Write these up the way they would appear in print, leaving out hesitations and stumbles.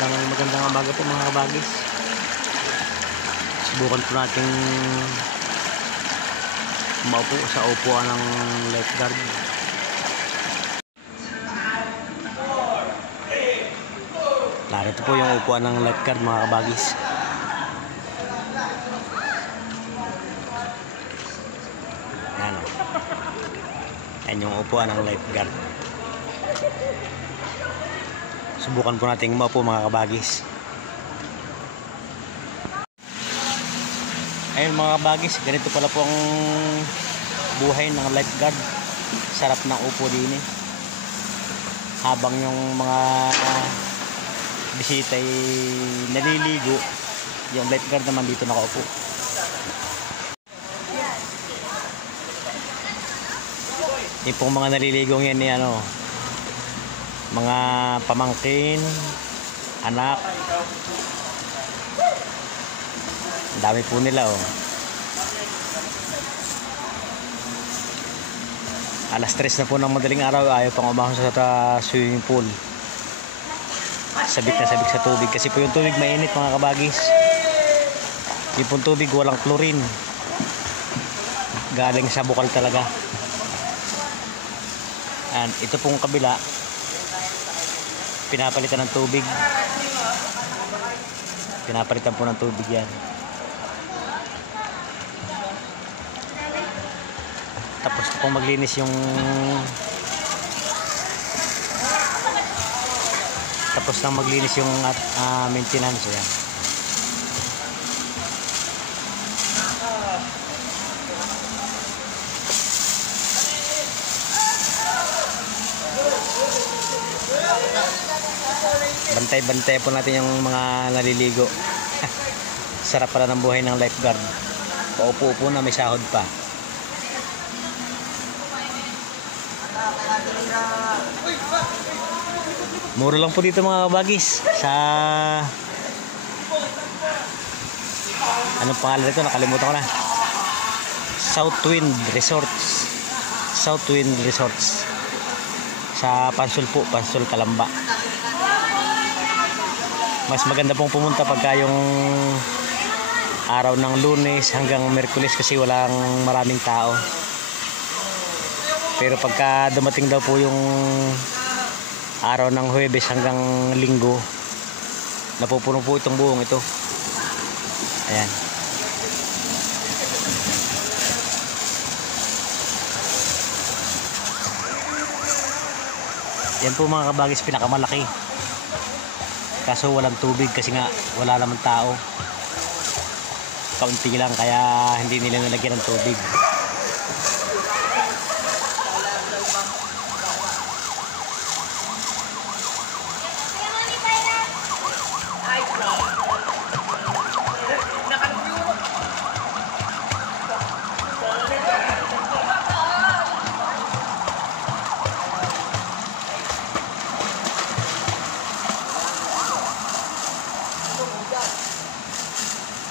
Magandang umaga po mga kabagis. Subukan po natin umaupo sa upuan ng lifeguard. Narito po yung upuan ng lifeguard mga kabagis. Yan o. Yan yung upuan ng lifeguard. Subukan po natin umaupo mga kabagis. Ayun mga kabagis, ganito pala po ang buhay ng lifeguard. Sarap ng upo din eh. Habang yung mga bisita ay naliligo, yung lifeguard naman dito nakaupo. Yung pong mga naliligong yan ni mga pamangkin, anak. Ang dami po nila oh. Alas 3 na po ng madaling araw, ayaw pang umahon sa swimming pool. Sabik na sabik sa tubig kasi po yung tubig mainit mga kabagis. Yung pong tubig walang chlorine, galing sa bukal talaga. And ito pong kabila, pinapalitan ng tubig. Pinapalitan po ng tubig yan. Tapos na pong maglinis yung maintenance yan. Bantay-bantay po natin yung mga naliligo. Sarap pala ng buhay ng lifeguard. Paupo-upo na, may sahod pa. Mura lang po dito mga kabagis. Sa anong pangalan nito? Nakalimutan ko na. Southwind Resorts. Sa Pansol po, Pansol Calamba. Mas maganda pong pumunta pagka yung araw ng Lunes hanggang Miyerkules kasi walang maraming tao. Pero pagka dumating daw po yung araw ng Huwebes hanggang Linggo, napupuno po itong buong ito. Ayan. Yan po mga kabagis, pinakamalaki. Kaso walang tubig kasi nga wala naman tao. Kaunti lang kaya hindi nila nalagyan ng tubig.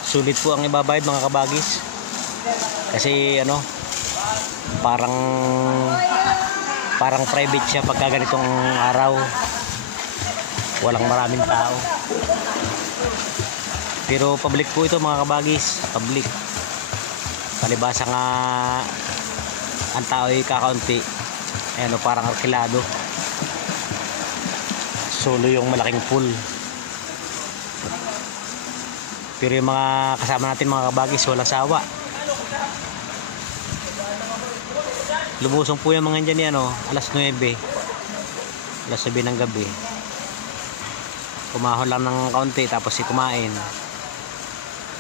Sulit po ang ibabayad mga kabagis. Kasi parang private siya pagka ganitong araw. Walang maraming tao. Pero public po ito mga kabagis. Public. Palibasa nga ang tao ay kakaunti. Ayan parang arkilado. Solo yung malaking pool. Pero yung mga kasama natin mga kabagis walang sawa. Lumusong po yung mga dyan alas 9 ng gabi. Kumahon lang ng kaunti tapos kumain.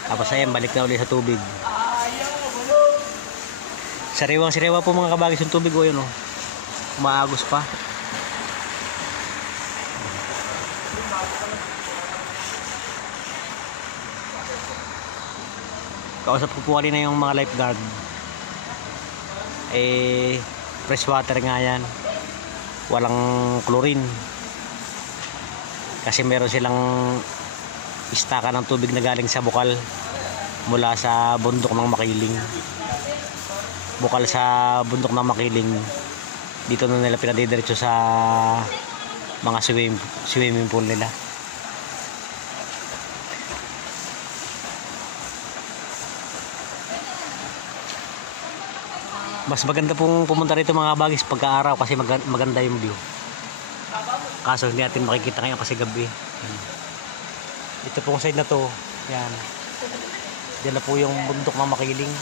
Tapos ayan, balik na ulit sa tubig. Sariwang-sariwa po mga kabagis yung tubig yun umaagos pa. Kausap ko po kanina yung mga lifeguard. Fresh water nga yan. Walang chlorine. Kasi meron silang istaka ng tubig na galing sa bukal mula sa bundok ng Makiling. Bukal sa bundok ng Makiling. Dito na nila pinadidiretso sa mga swimming pool nila. Mas maganda pong pumunta rito mga kabagis pagka-araw kasi maganda yung view. Kaso hindi natin makikita ngayon kasi gabi. Yan. Ito pong side na to, yan. Diyan na po yung bundok ng Makiling.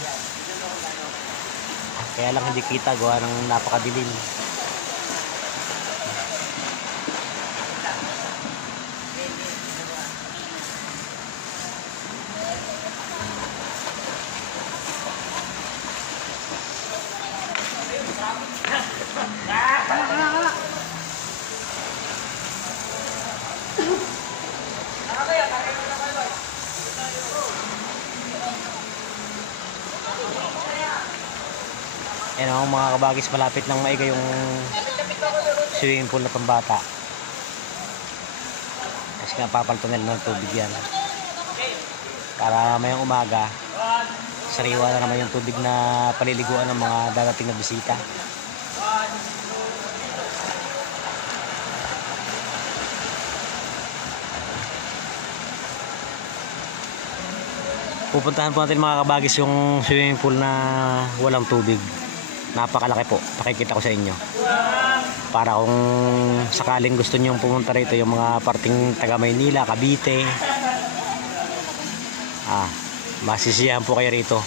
Kaya lang hindi kita gawa ng napakadilim. Yan ang mga kabagis, malapit ng maiga yung swimming pool na pambata. Kasi nga papalitan nila ng tubig yan. Para mayang umaga, sariwa na naman yung tubig na paliliguan ng mga dadating na bisita. Pupuntahan po natin mga kabagis yung swimming pool na walang tubig. Napakalaki po, pakikita ko sa inyo. Para kung sakaling gusto nyong pumunta rito, yung mga parting taga Maynila, Cavite, masisiyahan po kayo rito.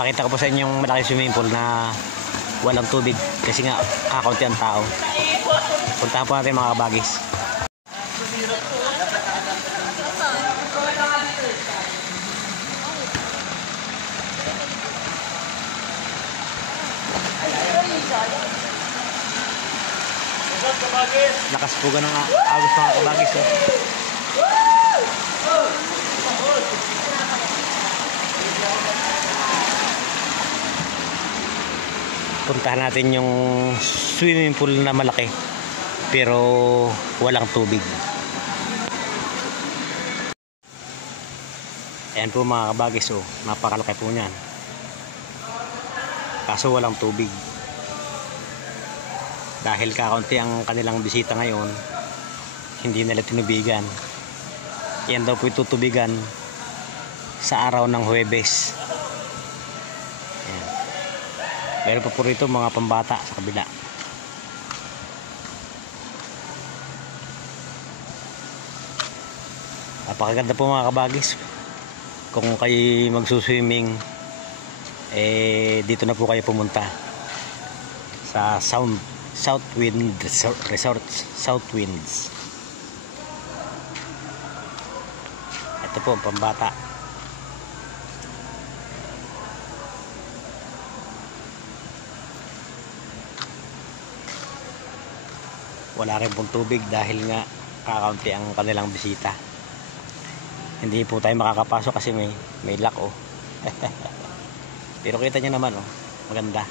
Pakita ko po sa inyo yung malaking swimming pool na walang tubig kasi nga kakaunti ang tao. Puntahan po natin mga kabagis. Lakas po ng agos mga kabagis. Puntahan natin yung swimming pool na malaki pero walang tubig. Ayan po mga kabagis, napakalaki po niyan. Kaso walang tubig. Dahil kakaunti ang kanilang bisita ngayon, hindi nila tinubigan. Yan daw po itutubigan sa araw ng Huwebes. Yan. Meron pa po rito mga pambata sa kabila. Napakaganda po mga kabagis. Kung kayo magsuswimming, dito na po kayo pumunta sa Southwind Resort, Southwinds. Ito po ang pambata. Wala rin pong tubig dahil nga kakaunti ang kanilang bisita. Hindi po tayo makakapasok kasi may lock Pero kita nyo naman maganda.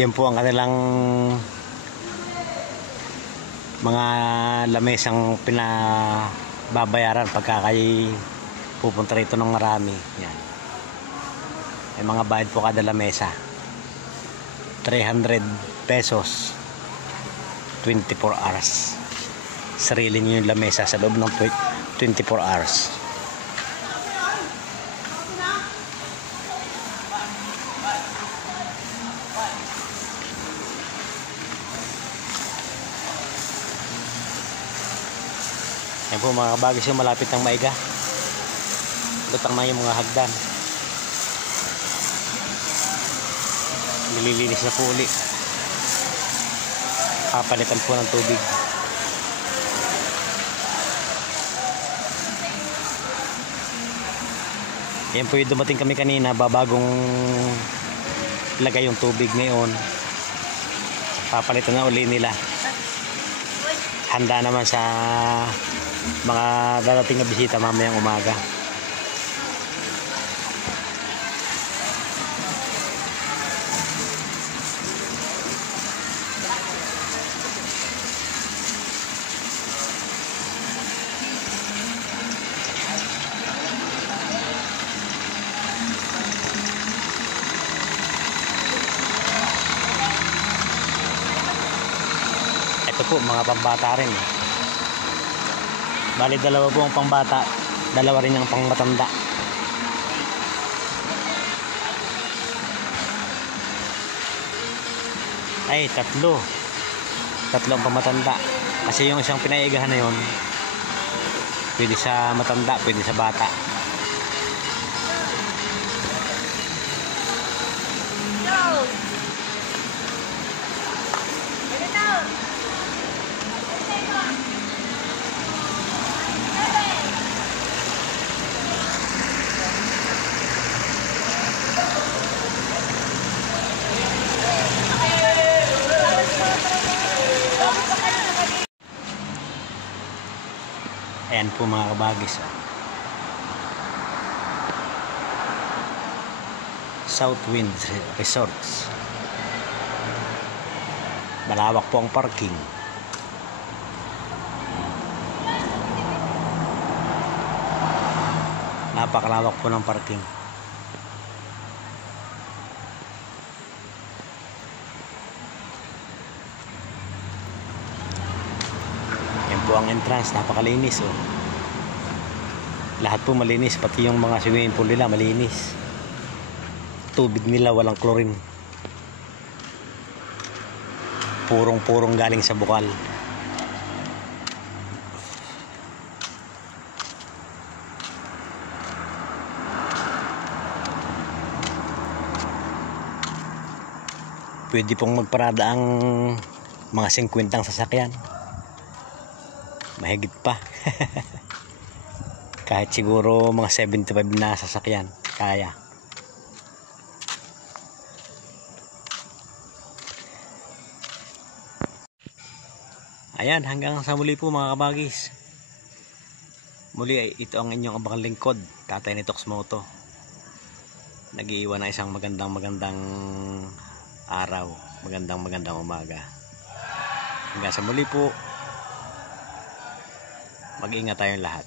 Yan po ang kanilang mga lamesang pinababayaran pagka kayo pupunta rito ng marami. Yan. May mga bayad po kada lamesa. 300 pesos 24 hours. Sarili niyo yung lamesa sa loob ng 24 hours. Yan po mga kabagis yung malapit ng maiga. Lutang na yung mga hagdan. Nililinis na po uli. Kapalitan po ng tubig. Yan po yung dumating kami kanina, babagong lagay yung tubig ngayon. Papalitan na uli nila. Handa naman sa mga darating na bisita mamayang umaga. Ito po, mga pambata rin. Bali, dalawa po ang pambata, dalawa rin ang pangmatanda. Ay, tatlo ang pamatanda. Kasi yung isang pinaigahan na yun, pwede sa matanda, pwede sa bata. Ayan po mga kabagis. Southwind Resorts. Malawak po ang parking. Napakalawak po ng parking. Yan po ang entrance, napakalinis oh. Lahat po malinis, pati yung mga swimming pool nila malinis. Tubig nila walang chlorine. Purong-purong galing sa bukal. Pwede pong magparada ang mga 50 sasakyan. Mahigit pa. Kahit siguro mga 75 na sasakyan kaya. Ayan, hanggang sa muli po mga kabagis. Muli ay ito ang inyong abang lingkod, Tatay Nitox Moto. Nag-iiwan na isang magandang araw, magandang umaga. Hanggang sa muli po. Mag-ingat tayong lahat.